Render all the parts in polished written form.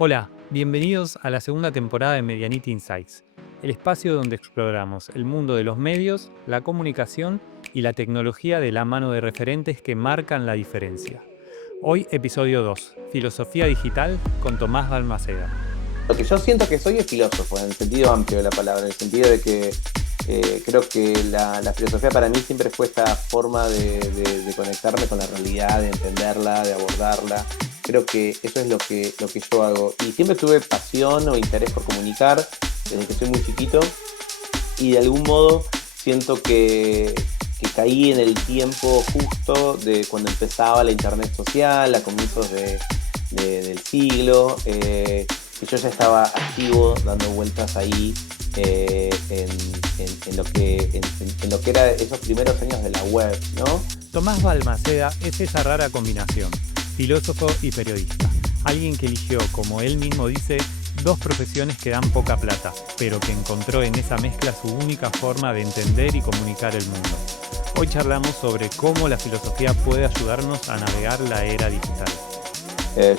Hola, bienvenidos a la segunda temporada de Medianity Insights, el espacio donde exploramos el mundo de los medios, la comunicación y la tecnología de la mano de referentes que marcan la diferencia. Hoy, episodio 2, Filosofía Digital con Tomás Balmaceda. Lo que yo siento que soy es filósofo, en el sentido amplio de la palabra, en el sentido de que creo que la filosofía para mí siempre fue esta forma de conectarme con la realidad, de entenderla, de abordarla. Creo que eso es lo que yo hago. Y siempre tuve pasión o interés por comunicar desde que soy muy chiquito. Y de algún modo siento que caí en el tiempo justo de cuando empezaba la internet social, a comienzos del siglo. Y yo ya estaba activo, dando vueltas ahí en lo que era esos primeros años de la web, ¿no? Tomás Balmaceda es esa rara combinación, filósofo y periodista. Alguien que eligió, como él mismo dice, dos profesiones que dan poca plata, pero que encontró en esa mezcla su única forma de entender y comunicar el mundo. Hoy charlamos sobre cómo la filosofía puede ayudarnos a navegar la era digital.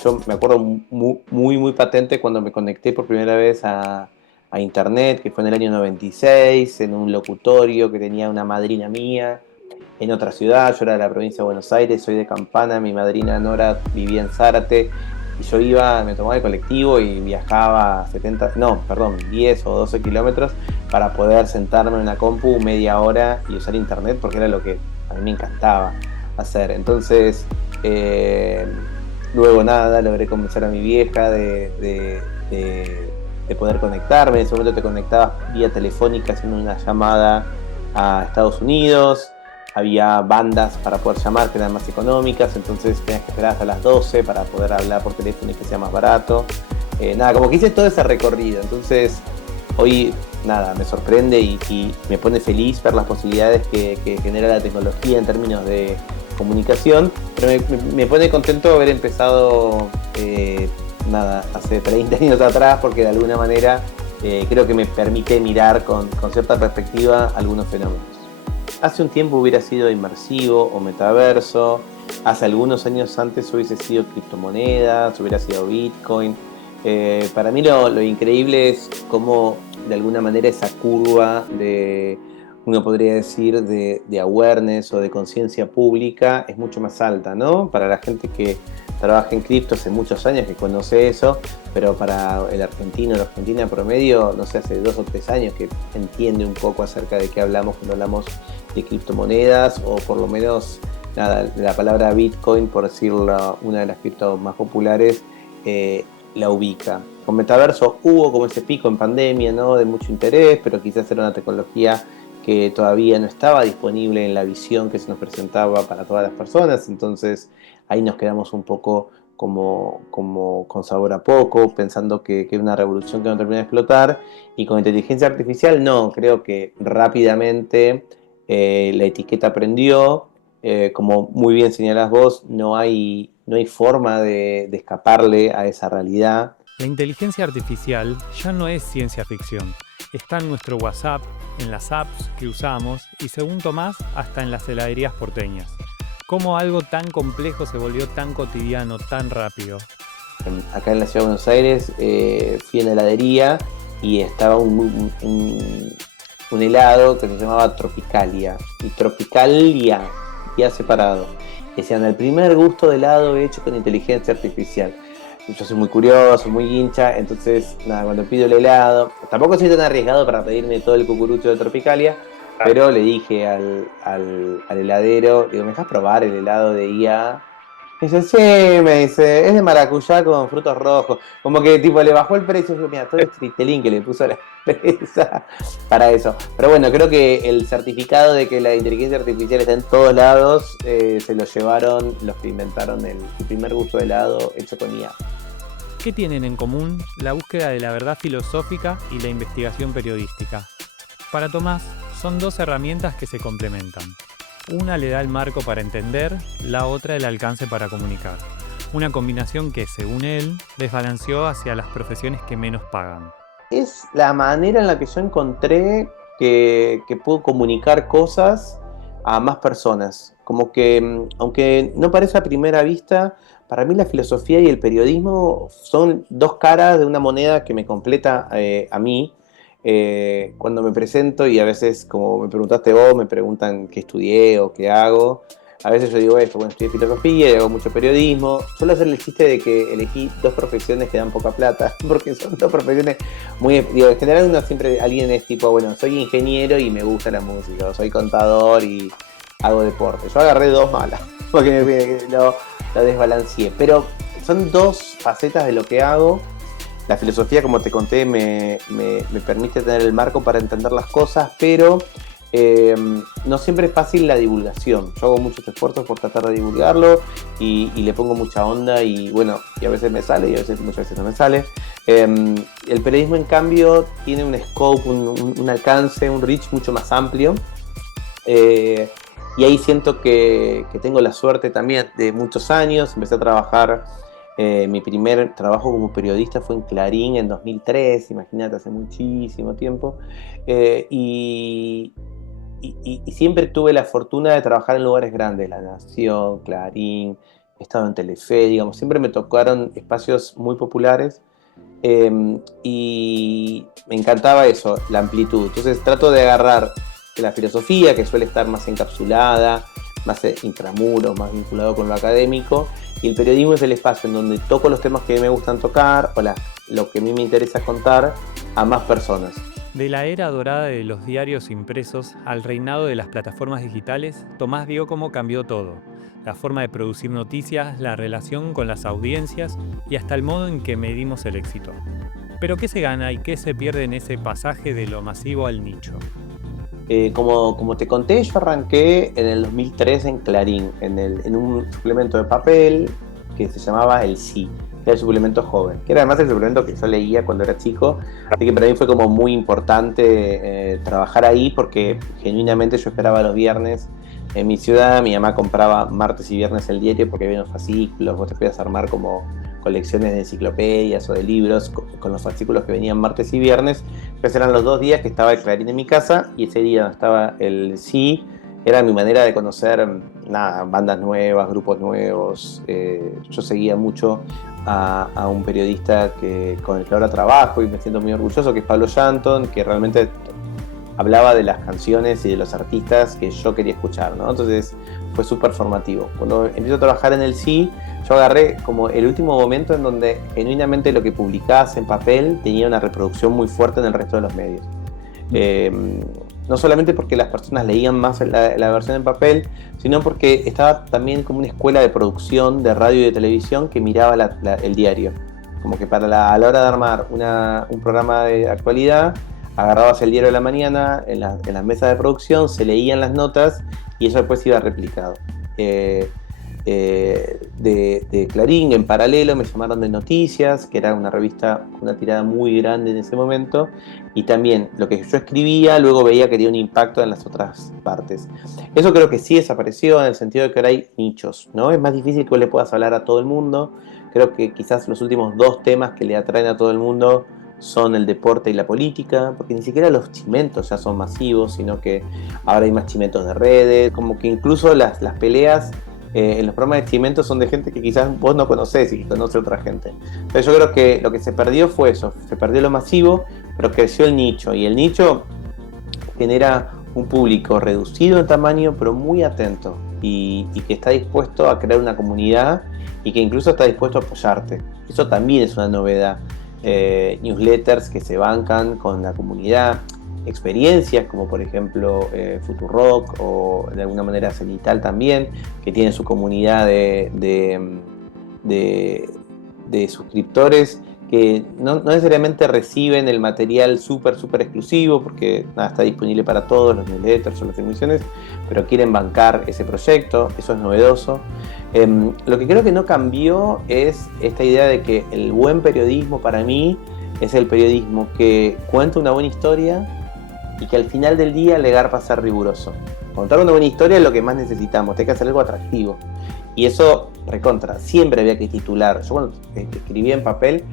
Yo me acuerdo muy patente cuando me conecté por primera vez a internet, que fue en el año 96, en un locutorio que tenía una madrina mía en otra ciudad. Yo era de la provincia de Buenos Aires, soy de Campana, mi madrina Nora vivía en Zárate, y yo me tomaba el colectivo y viajaba 10 o 12 kilómetros para poder sentarme en una compu media hora y usar internet, porque era lo que a mí me encantaba hacer. Entonces, luego nada, logré convencer a mi vieja de poder conectarme. En ese momento te conectabas vía telefónica haciendo una llamada a Estados Unidos. Había bandas para poder llamar que eran más económicas, entonces tenías que esperar hasta las 12 para poder hablar por teléfono y que sea más barato. Nada, como que hice todo ese recorrido. Entonces hoy nada, me sorprende y me pone feliz ver las posibilidades que genera la tecnología en términos de comunicación, pero me pone contento haber empezado hace 30 años atrás, porque de alguna manera creo que me permite mirar con cierta perspectiva algunos fenómenos. Hace un tiempo hubiera sido inmersivo o metaverso, hace algunos años antes hubiese sido criptomonedas, hubiera sido Bitcoin. Para mí lo increíble es cómo de alguna manera esa curva uno podría decir, de awareness o de conciencia pública es mucho más alta, ¿no? Para la gente que trabaja en cripto hace muchos años que conoce eso, pero para el argentino o la argentina promedio, no sé, hace 2 o 3 años que entiende un poco acerca de qué hablamos cuando hablamos de criptomonedas, o por lo menos, nada, la palabra Bitcoin, por decirlo, una de las cripto más populares, la ubica. Con Metaverso hubo como ese pico en pandemia, ¿no? De mucho interés, pero quizás era una tecnología que todavía no estaba disponible en la visión que se nos presentaba para todas las personas. Entonces ahí nos quedamos un poco como con sabor a poco, pensando que era una revolución que no termina de explotar. Y con inteligencia artificial no, creo que rápidamente la etiqueta prendió. Como muy bien señalás vos, no hay forma de escaparle a esa realidad. La inteligencia artificial ya no es ciencia ficción. Está en nuestro WhatsApp, en las apps que usamos y, según Tomás, hasta en las heladerías porteñas. ¿Cómo algo tan complejo se volvió tan cotidiano, tan rápido? Acá en la ciudad de Buenos Aires fui a la heladería y estaba un helado que se llamaba Tropicalia. Y Tropicalia, ya separado. Decían, el primer gusto de helado hecho con inteligencia artificial. Yo soy muy curioso, muy hincha, entonces nada, cuando pido el helado, tampoco soy tan arriesgado para pedirme todo el cucurucho de Tropicalia, pero le dije al heladero, digo, ¿me dejas probar el helado de IA? Me dice, sí, me dice, es de maracuyá con frutos rojos. Como que tipo le bajó el precio. Yo, mira, todo es Tritelín que le puso a la empresa para eso. Pero bueno, creo que el certificado de que la inteligencia artificial está en todos lados se lo llevaron los que inventaron el primer gusto de helado hecho con IA. ¿Qué tienen en común la búsqueda de la verdad filosófica y la investigación periodística? Para Tomás, son dos herramientas que se complementan. Una le da el marco para entender, la otra el alcance para comunicar. Una combinación que, según él, desbalanceó hacia las profesiones que menos pagan. Es la manera en la que yo encontré que puedo comunicar cosas a más personas. Como que, aunque no parece a primera vista, para mí la filosofía y el periodismo son dos caras de una moneda que me completa a mí. Cuando me presento, y a veces, como me preguntaste vos, me preguntan qué estudié o qué hago. A veces yo digo esto, bueno, estudié filosofía y hago mucho periodismo. Suelo hacer el chiste de que elegí dos profesiones que dan poca plata, porque son dos profesiones muy... Digo, en general uno siempre, alguien es tipo, bueno, soy ingeniero y me gusta la música, o soy contador y hago deporte. Yo agarré dos malas, porque lo desbalanceé. Pero son dos facetas de lo que hago. La filosofía, como te conté, me permite tener el marco para entender las cosas, pero no siempre es fácil la divulgación. Yo hago muchos esfuerzos por tratar de divulgarlo y le pongo mucha onda y bueno, y a veces me sale y muchas veces no me sale. El periodismo, en cambio, tiene un scope, un alcance, un reach mucho más amplio. Y ahí siento que tengo la suerte también de muchos años. Empecé a trabajar, mi primer trabajo como periodista fue en Clarín en 2003, imagínate, hace muchísimo tiempo. Y siempre tuve la fortuna de trabajar en lugares grandes, La Nación, Clarín, he estado en Telefe, digamos, siempre me tocaron espacios muy populares. Y me encantaba eso, la amplitud. Entonces trato de agarrar la filosofía, que suele estar más encapsulada, más intramuros, más vinculado con lo académico, y el periodismo es el espacio en donde toco los temas que a mí me gustan tocar o lo que a mí me interesa contar a más personas. De la era dorada de los diarios impresos al reinado de las plataformas digitales, Tomás vio cómo cambió todo. La forma de producir noticias, la relación con las audiencias y hasta el modo en que medimos el éxito. Pero ¿qué se gana y qué se pierde en ese pasaje de lo masivo al nicho? Como te conté, yo arranqué en el 2003 en Clarín, en un suplemento de papel que se llamaba El Sí, que era el suplemento joven, que era además el suplemento que yo leía cuando era chico, así que para mí fue como muy importante trabajar ahí, porque genuinamente yo esperaba los viernes en mi ciudad. Mi mamá compraba martes y viernes el diario porque había unos fascículos, vos te podías armar como colecciones de enciclopedias o de libros con los fascículos que venían martes y viernes. Entonces eran los 2 días que estaba el Clarín en mi casa, y ese día donde estaba el Sí era mi manera de conocer bandas nuevas, grupos nuevos. Yo seguía mucho a un periodista con el que ahora trabajo y me siento muy orgulloso, que es Pablo Shanton, que realmente hablaba de las canciones y de los artistas que yo quería escuchar, ¿no? Entonces fue súper formativo. Cuando empiezo a trabajar en el Sí, yo agarré como el último momento en donde genuinamente lo que publicabas en papel tenía una reproducción muy fuerte en el resto de los medios. No solamente porque las personas leían más la versión en papel, sino porque estaba también como una escuela de producción de radio y de televisión que miraba el diario. Como que a la hora de armar un programa de actualidad, agarrabas el diario de la mañana en las mesas de producción, se leían las notas y eso después iba replicado. De Clarín, en paralelo, me llamaron de Noticias, que era una revista con una tirada muy grande en ese momento, y también lo que yo escribía luego veía que tenía un impacto en las otras partes. Eso creo que sí desapareció, en el sentido de que ahora hay nichos, ¿no? Es más difícil que vos le puedas hablar a todo el mundo. Creo que quizás los últimos 2 temas que le atraen a todo el mundo son el deporte y la política, porque ni siquiera los chimentos ya son masivos, sino que ahora hay más chimentos de redes, como que incluso las peleas en los programas de chimentos son de gente que quizás vos no conocés y que conoce a otra gente. Entonces yo creo que lo que se perdió fue eso, se perdió lo masivo, pero creció el nicho, y el nicho genera un público reducido en tamaño, pero muy atento, y que está dispuesto a crear una comunidad y que incluso está dispuesto a apoyarte. Eso también es una novedad. Newsletters que se bancan con la comunidad, experiencias como por ejemplo Futurock, o de alguna manera Cenital también, que tienen su comunidad de suscriptores que no necesariamente reciben el material súper exclusivo, porque está disponible para todos, los newsletters o las transmisiones, pero quieren bancar ese proyecto. Eso es novedoso. Lo que creo que no cambió es esta idea de que el buen periodismo, para mí, es el periodismo que cuenta una buena historia y que al final del día le garpa ser riguroso. Contar una buena historia es lo que más necesitamos, hay que hacer algo atractivo. Y eso, recontra, siempre había que titular. Yo cuando escribía en papel,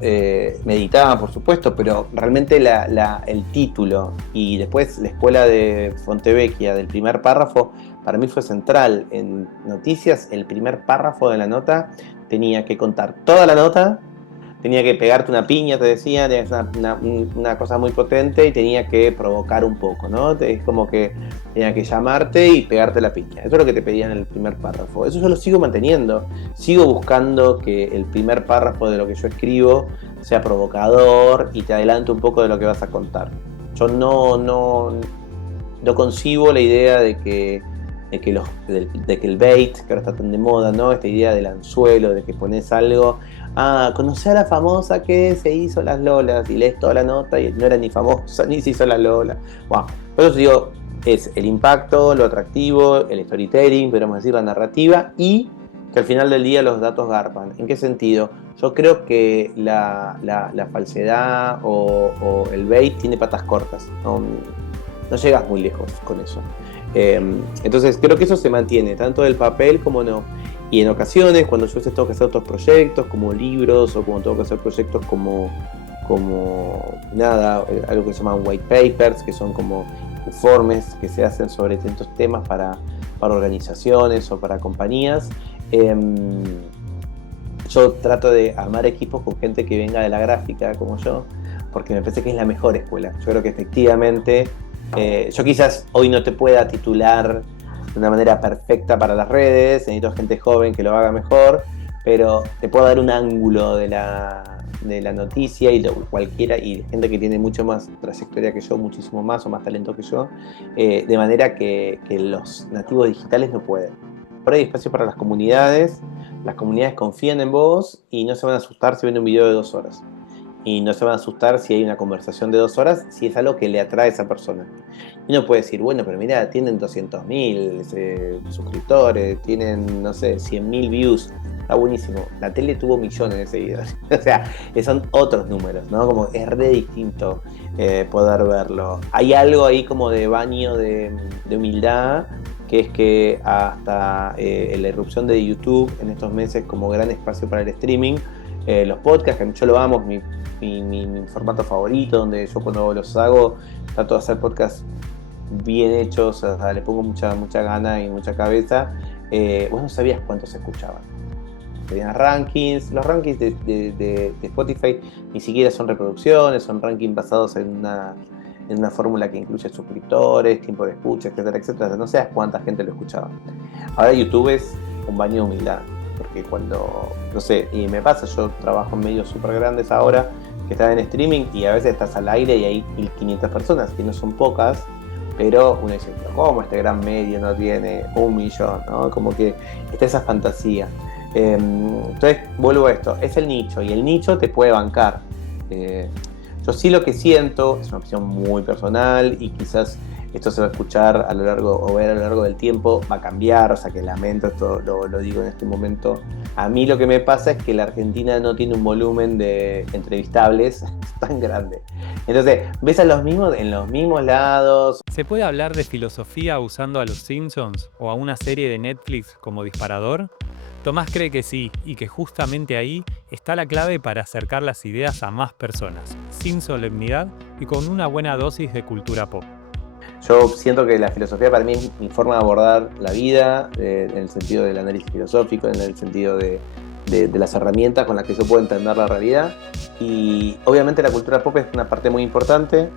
meditaban, por supuesto, pero realmente el título y después la escuela de Fontevecchia del primer párrafo para mí fue central. En noticias, el primer párrafo de la nota tenía que contar toda la nota, tenía que pegarte una piña, te decía, tenía que ser una cosa muy potente y tenía que provocar un poco, ¿no? Es como que tenía que llamarte y pegarte la piña. Eso es lo que te pedían en el primer párrafo. Eso yo lo sigo manteniendo. Sigo buscando que el primer párrafo de lo que yo escribo sea provocador y te adelante un poco de lo que vas a contar. Yo no concibo la idea de que el bait, que ahora está tan de moda, ¿no? Esta idea del anzuelo, de que pones algo, conocí a la famosa que se hizo las lolas, y lees toda la nota y no era ni famosa ni se hizo las lolas. Wow. Por eso digo, es el impacto, lo atractivo, el storytelling, podríamos decir la narrativa, y que al final del día los datos garpan. ¿En qué sentido? Yo creo que la falsedad o el bait tiene patas cortas, no llegas muy lejos con eso. Entonces creo que eso se mantiene, tanto del papel como no. Y en ocasiones, cuando yo tengo que hacer otros proyectos, como libros, o cuando tengo que hacer proyectos como algo que se llaman white papers, que son como informes que se hacen sobre distintos temas para organizaciones o para compañías, yo trato de armar equipos con gente que venga de la gráfica como yo, porque me parece que es la mejor escuela. Yo creo que efectivamente, yo quizás hoy no te pueda titular de una manera perfecta para las redes, necesito gente joven que lo haga mejor, pero te puedo dar un ángulo de la noticia y cualquiera, y gente que tiene mucho más trayectoria que yo, muchísimo más o más talento que yo, de manera que los nativos digitales no pueden. Ahora hay espacio para las comunidades confían en vos y no se van a asustar si ven un video de 2 horas. Y no se van a asustar si hay una conversación de 2 horas, si es algo que le atrae a esa persona. Y uno puede decir, bueno, pero mira, tienen 200.000 suscriptores, tienen, no sé, 100.000 views. Está buenísimo. La tele tuvo millones de seguidores. O sea, son otros números, ¿no? Como es re distinto poder verlo. Hay algo ahí como de baño de humildad, que es que hasta la irrupción de YouTube en estos meses como gran espacio para el streaming, los podcasts, que yo lo amo, es mi formato favorito, donde yo cuando los hago trato de hacer podcasts bien hechos, o sea, le pongo mucha gana y mucha cabeza. Vos no sabías cuántos se escuchaban. Tenían rankings, los rankings de Spotify ni siquiera son reproducciones, son rankings basados en una fórmula que incluye suscriptores, tiempo de escucha, etcétera, etcétera. No sabes cuánta gente lo escuchaba. Ahora YouTube es un baño de humildad, porque cuando, no sé, y me pasa, yo trabajo en medios súper grandes ahora, que están en streaming, y a veces estás al aire y hay 1.500 personas, que no son pocas, pero uno dice, ¿cómo este gran medio no tiene 1 millón? ¿No? Como que está esa fantasía. Entonces, vuelvo a esto, es el nicho, y el nicho te puede bancar. Yo sí lo que siento, es una opción muy personal, y quizás esto se va a escuchar a lo largo, o ver a lo largo del tiempo, va a cambiar, o sea que lamento, esto lo digo en este momento. A mí lo que me pasa es que la Argentina no tiene un volumen de entrevistables tan grande. Entonces, ves a los mismos en los mismos lados. ¿Se puede hablar de filosofía usando a los Simpsons o a una serie de Netflix como disparador? Tomás cree que sí, y que justamente ahí está la clave para acercar las ideas a más personas, sin solemnidad y con una buena dosis de cultura pop. Yo siento que la filosofía para mí es mi forma de abordar la vida, en el sentido del análisis filosófico, en el sentido de las herramientas con las que yo puedo entender la realidad. Y obviamente la cultura pop es una parte muy importante,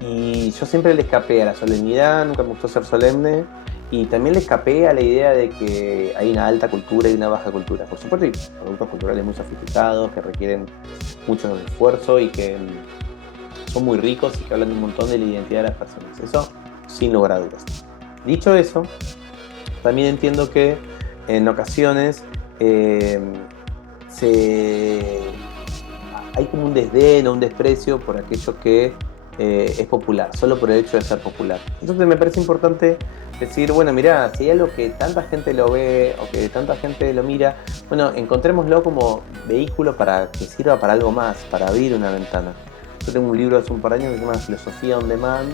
y yo siempre le escapé a la solemnidad, nunca me gustó ser solemne, y también le escapé a la idea de que hay una alta cultura y una baja cultura. Por supuesto hay productos culturales muy sofisticados que requieren mucho esfuerzo y que son muy ricos y que hablan un montón de la identidad de las personas. Eso sin lugar a dudas. Dicho eso, también entiendo que en ocasiones hay como un desdén o un desprecio por aquello que es popular, solo por el hecho de ser popular. Entonces me parece importante decir, bueno, mirá, si hay algo que tanta gente lo ve o que tanta gente lo mira, bueno, encontrémoslo como vehículo para que sirva para algo más, para abrir una ventana. Yo tengo un libro hace un par de años que se llama Filosofía on Demand,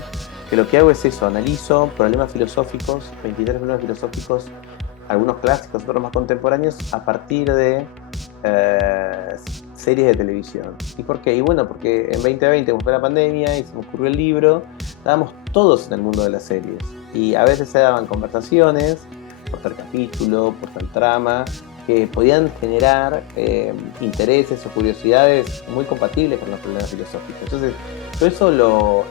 que lo que hago es eso, analizo problemas filosóficos, 23 problemas filosóficos, algunos clásicos, otros más contemporáneos, a partir de eh, series de televisión. ¿Y por qué? Y bueno, porque en 2020, como fue la pandemia y se me ocurrió el libro, estábamos todos en el mundo de las series. Y a veces se daban conversaciones por tal capítulo, por tal trama, que podían generar intereses o curiosidades muy compatibles con los problemas filosóficos. Entonces, yo eso lo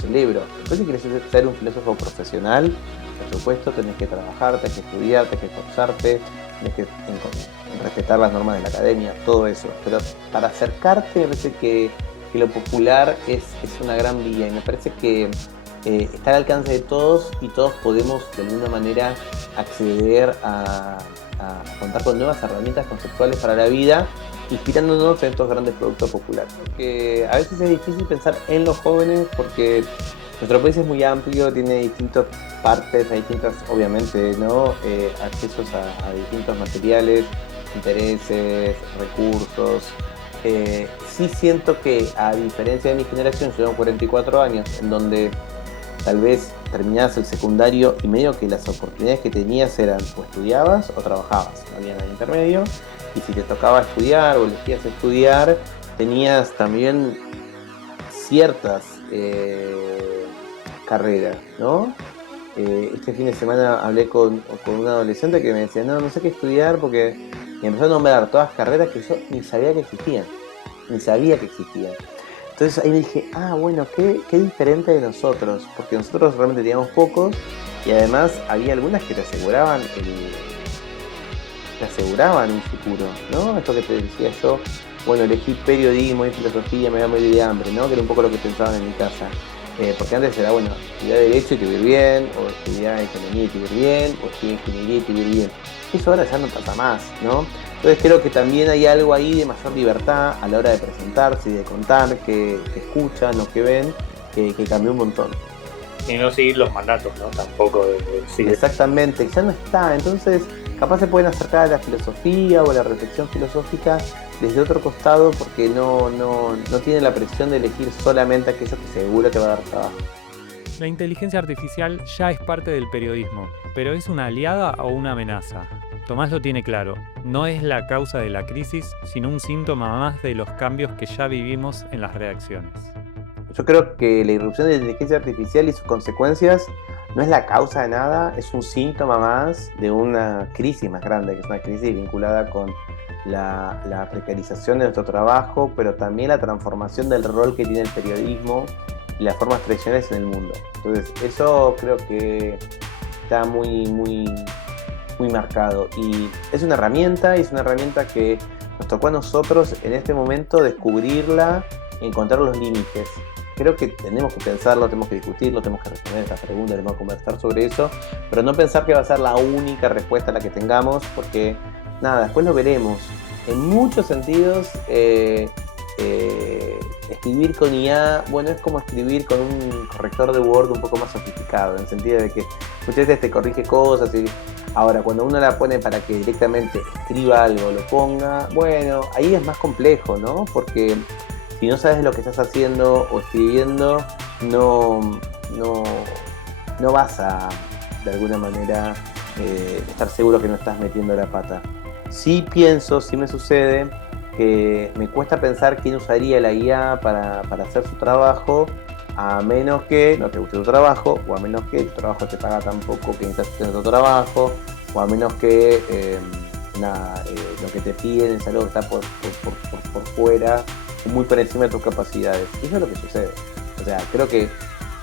celebro. Después, si quieres ser un filósofo profesional, por supuesto, tenés que trabajar, tenés que estudiar, tenés que esforzarte, tenés que respetar las normas de la academia, todo eso. Pero para acercarte, me parece que lo popular es una gran vía, y me parece que está al alcance de todos, y todos podemos de alguna manera acceder a contar con nuevas herramientas conceptuales para la vida, inspirándonos en estos grandes productos populares. Porque a veces es difícil pensar en los jóvenes porque nuestro país es muy amplio, tiene distintas partes, hay distintas, obviamente, ¿no? Accesos a distintos materiales, intereses, recursos. Sí siento que, a diferencia de mi generación, yo tengo 44 años, en donde tal vez terminabas el secundario y medio que las oportunidades que tenías eran o estudiabas o trabajabas, no había nada intermedio, y si te tocaba estudiar o elegías estudiar, tenías también ciertas carreras, ¿no? Este fin de semana hablé con un adolescente que me decía, no sé qué estudiar, porque me empezó a nombrar todas carreras que yo ni sabía que existían. Entonces ahí me dije, bueno, qué diferente de nosotros, porque nosotros realmente teníamos pocos, y además había algunas que te aseguraban un futuro, ¿no? Esto que te decía yo, bueno, elegí periodismo y filosofía, me voy a morir de hambre, ¿no? Que era un poco lo que pensaban en mi casa. Porque antes era, bueno, estudiar Derecho y te vivir bien, o estudiar Economía y te vivir bien, o estudiar Ingeniería y te vivir bien. Eso ahora ya no pasa más, ¿no? Entonces creo que también hay algo ahí de mayor libertad a la hora de presentarse y de contar, que escuchan o que ven, que cambió un montón. Y no seguir los mandatos, ¿no? Tampoco seguir. Exactamente, ya no está. Entonces, capaz se pueden acercar a la filosofía o a la reflexión filosófica desde otro costado, porque no tienen la presión de elegir solamente aquello que seguro te va a dar trabajo. La inteligencia artificial ya es parte del periodismo, pero ¿es una aliada o una amenaza? Tomás lo tiene claro, no es la causa de la crisis, sino un síntoma más de los cambios que ya vivimos en las redacciones. Yo creo que la irrupción de la inteligencia artificial y sus consecuencias no es la causa de nada, es un síntoma más de una crisis más grande, que es una crisis vinculada con la precarización de nuestro trabajo, pero también la transformación del rol que tiene el periodismo y las formas tradicionales en el mundo. Entonces, eso creo que está muy, muy, muy marcado. Y es una herramienta que nos tocó a nosotros en este momento descubrirla, encontrar los límites. Creo que tenemos que pensarlo, tenemos que discutirlo, tenemos que responder estas preguntas, tenemos que conversar sobre eso, pero no pensar que va a ser la única respuesta a la que tengamos, porque nada, después lo veremos. En muchos sentidos, escribir con IA, bueno, es como escribir con un corrector de Word un poco más sofisticado, en el sentido de que muchas veces te corrige cosas, y ahora cuando uno la pone para que directamente escriba algo, lo ponga, bueno, ahí es más complejo, ¿no? Porque si no sabes lo que estás haciendo o escribiendo, no vas a, de alguna manera, estar seguro que no estás metiendo la pata. Sí me sucede que me cuesta pensar quién usaría la IA para hacer su trabajo, a menos que no te guste tu trabajo, o a menos que tu trabajo te paga tan poco que necesitas hacer otro trabajo, o a menos que lo que te piden es algo que está por fuera, muy por encima de tus capacidades. Y eso es lo que sucede. O sea, creo que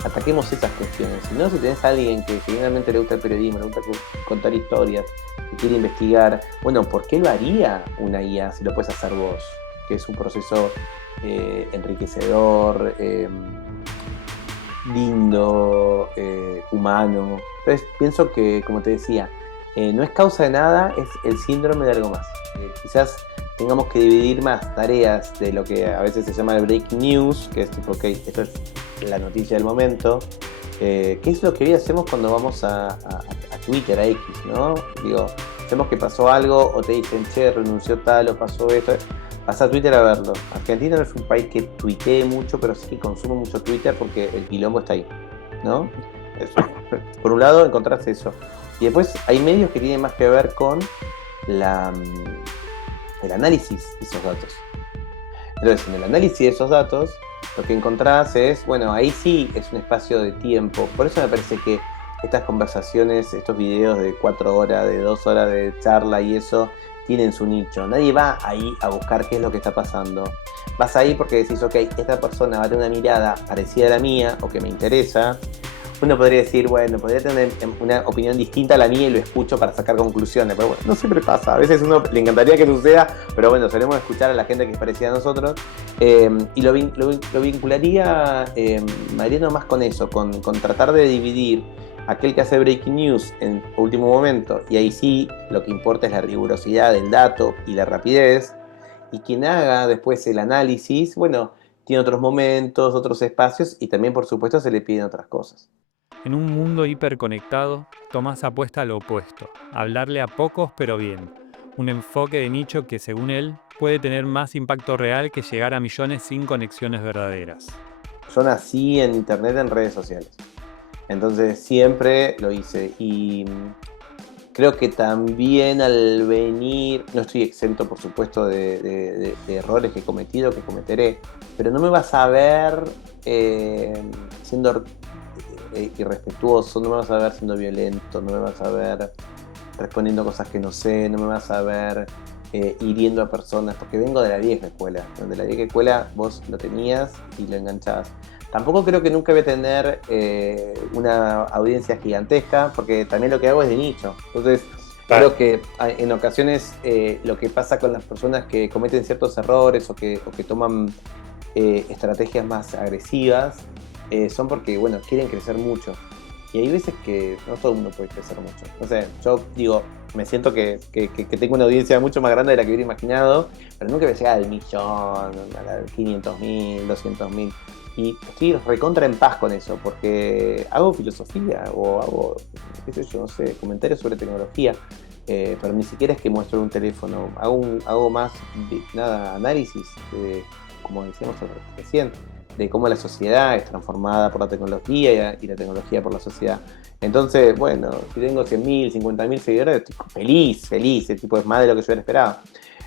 ataquemos esas cuestiones. Si no, si tenés a alguien que genuinamente le gusta el periodismo, le gusta contar historias, que quiere investigar, bueno, ¿por qué lo haría una IA si lo puedes hacer vos? Que es un proceso enriquecedor, lindo, humano. Entonces pienso que, como te decía, no es causa de nada, es el síndrome de algo más. Quizás tengamos que dividir más tareas de lo que a veces se llama el breaking news, que es tipo, ok, esto es la noticia del momento, que es lo que hoy hacemos cuando vamos a Twitter, a X, ¿no? Digo, hacemos que pasó algo, o te dicen, che, renunció tal, o pasó esto, vas a Twitter a verlo. Argentina no es un país que tuitee mucho, pero sí que consume mucho Twitter porque el quilombo está ahí, ¿no? Eso. Por un lado encontrás eso, y después hay medios que tienen más que ver con la el análisis de esos datos. Entonces, en el análisis de esos datos, lo que encontrás es, bueno, ahí sí es un espacio de tiempo. Por eso me parece que estas conversaciones, estos videos de 4 horas, de 2 horas de charla y eso, tienen su nicho. Nadie va ahí a buscar qué es lo que está pasando. Vas ahí porque decís, ok, esta persona va a tener una mirada parecida a la mía o que me interesa. Uno podría decir, bueno, podría tener una opinión distinta a la mía y lo escucho para sacar conclusiones, pero bueno, no siempre pasa. A veces uno le encantaría que suceda, pero bueno, solemos escuchar a la gente que es parecida a nosotros. Y lo vincularía, Mariano, más con eso, con tratar de dividir aquel que hace breaking news en último momento, y ahí sí lo que importa es la rigurosidad del dato y la rapidez, y quien haga después el análisis, bueno, tiene otros momentos, otros espacios, y también por supuesto se le piden otras cosas. En un mundo hiperconectado, Tomás apuesta a lo opuesto, hablarle a pocos pero bien. Un enfoque de nicho que, según él, puede tener más impacto real que llegar a millones sin conexiones verdaderas. Yo nací en internet, en redes sociales. Entonces siempre lo hice. Y creo que también al venir, no estoy exento por supuesto de errores que he cometido, que cometeré, pero no me vas a ver siendo irrespetuoso, no me vas a ver siendo violento, no me vas a ver respondiendo cosas que no sé, no me vas a ver hiriendo a personas, porque vengo de la vieja escuela, donde la vieja escuela vos lo tenías y lo enganchabas. Tampoco creo que nunca voy a tener una audiencia gigantesca, porque también lo que hago es de nicho. Entonces, creo que en ocasiones lo que pasa con las personas que cometen ciertos errores o que toman estrategias más agresivas son porque, bueno, quieren crecer mucho. Y hay veces que no todo el mundo puede crecer mucho. No sé, yo digo, me siento que tengo una audiencia mucho más grande de la que hubiera imaginado, pero nunca voy a llegar al 1.000.000, a 500.000, 200.000. Y estoy recontra en paz con eso, porque hago filosofía o hago, qué sé yo, no sé, comentarios sobre tecnología, pero ni siquiera es que muestro un teléfono. Hago más, análisis, como decíamos recién, de cómo la sociedad es transformada por la tecnología y la tecnología por la sociedad. Entonces, bueno, si tengo 100.000, 50.000 seguidores, estoy feliz, el tipo es más de lo que yo hubiera esperado.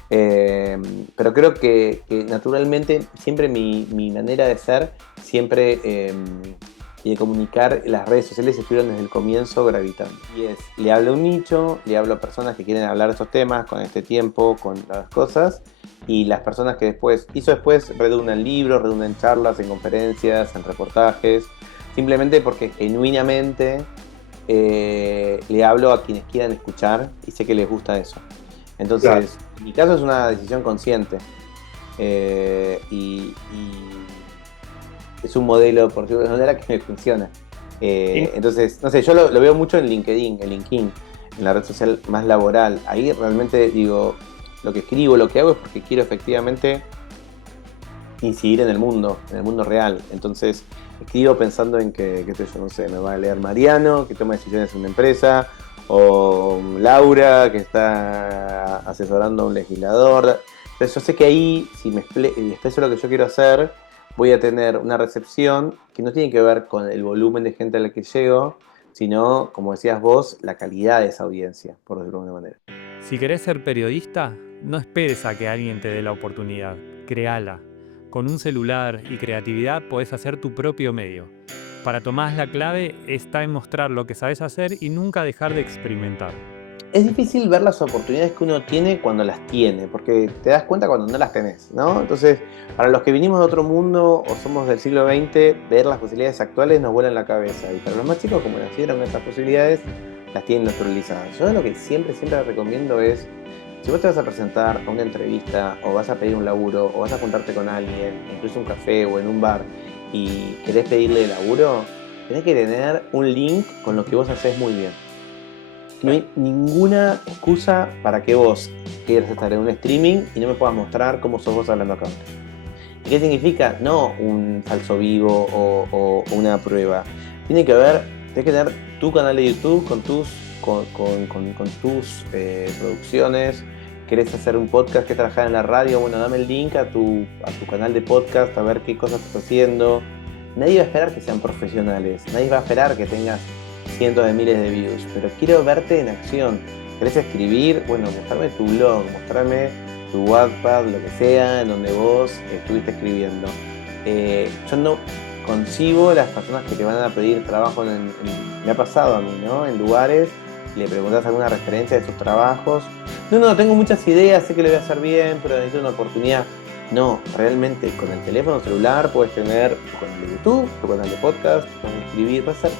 Pero creo que naturalmente siempre mi manera de ser siempre y de comunicar, las redes sociales estuvieron desde el comienzo gravitando, y es, le hablo a un nicho, le hablo a personas que quieren hablar de estos temas con este tiempo, con las cosas, y las personas que después redundan en libros, redundan en charlas, en conferencias, en reportajes, simplemente porque genuinamente le hablo a quienes quieran escuchar y sé que les gusta eso. Entonces, claro, en mi caso es una decisión consciente y es un modelo, por decirlo de una manera, que me funciona. Entonces, no sé, yo lo veo mucho en LinkedIn, en la red social más laboral. Ahí realmente digo, lo que escribo, lo que hago es porque quiero efectivamente incidir en el mundo real. Entonces, escribo pensando en que, qué sé yo, no sé, me va a leer Mariano, que toma decisiones en una empresa, o Laura, que está asesorando a un legislador. Entonces yo sé que ahí, si me expreso lo que yo quiero hacer, voy a tener una recepción que no tiene que ver con el volumen de gente a la que llego, sino, como decías vos, la calidad de esa audiencia, por decirlo de alguna manera. Si querés ser periodista, no esperes a que alguien te dé la oportunidad, créala. Con un celular y creatividad podés hacer tu propio medio. Para Tomás, la clave está en mostrar lo que sabes hacer y nunca dejar de experimentar. Es difícil ver las oportunidades que uno tiene cuando las tiene, porque te das cuenta cuando no las tenés, ¿no? Entonces, para los que vinimos de otro mundo o somos del siglo XX, ver las posibilidades actuales nos vuelan la cabeza. Y para los más chicos, como nacieron estas posibilidades, las tienen naturalizadas. Yo lo que siempre recomiendo es, si vos te vas a presentar a una entrevista, o vas a pedir un laburo, o vas a juntarte con alguien, incluso un café o en un bar, y querés pedirle laburo, tenés que tener un link con lo que vos hacés muy bien. No hay ninguna excusa para que vos quieras estar en un streaming y no me puedas mostrar cómo sos vos hablando acá. ¿Y qué significa? No un falso vivo o una prueba. Tenés que tener tu canal de YouTube con tus producciones. ¿Querés hacer un podcast? ¿Querés trabajar en la radio? Bueno, dame el link a tu canal de podcast, a ver qué cosas estás haciendo. Nadie va a esperar que sean profesionales, nadie va a esperar que tengas cientos de miles de views, pero quiero verte en acción. ¿Querés escribir? Bueno, mostrarme tu blog, mostrarme tu Wattpad, lo que sea, en donde vos estuviste escribiendo. Yo no concibo las personas que te van a pedir trabajo me ha pasado a mí, ¿no? En lugares, le preguntas alguna referencia de sus trabajos. No, tengo muchas ideas, sé que lo voy a hacer bien, pero necesito una oportunidad. No, realmente con el teléfono celular puedes tener tu canal de YouTube, tu canal de podcast, puedes escribir, puedes hacer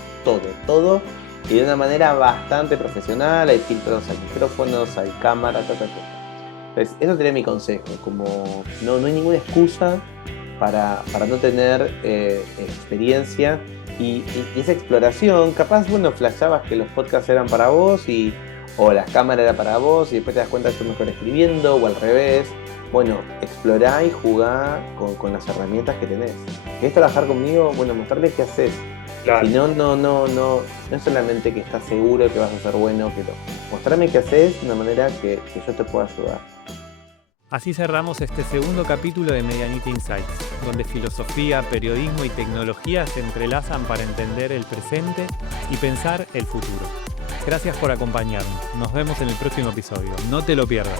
todo. Y de una manera bastante profesional, hay filtros, hay micrófonos, hay cámaras, Entonces, eso sería mi consejo, como no hay ninguna excusa para no tener experiencia y esa exploración. Capaz, flashabas que los podcasts eran para vos o las cámaras eran para vos y después te das cuenta que sos mejor escribiendo o al revés. Bueno, explorá y jugá con las herramientas que tenés. ¿Querés trabajar conmigo? Bueno, mostrarles qué haces. Claro. Si no es solamente que estás seguro que vas a ser bueno, pero mostrarme qué haces de una manera que yo te pueda ayudar. Así cerramos este segundo capítulo de Medianita Insights, donde filosofía, periodismo y tecnología se entrelazan para entender el presente y pensar el futuro. Gracias por acompañarnos. Nos vemos en el próximo episodio. No te lo pierdas.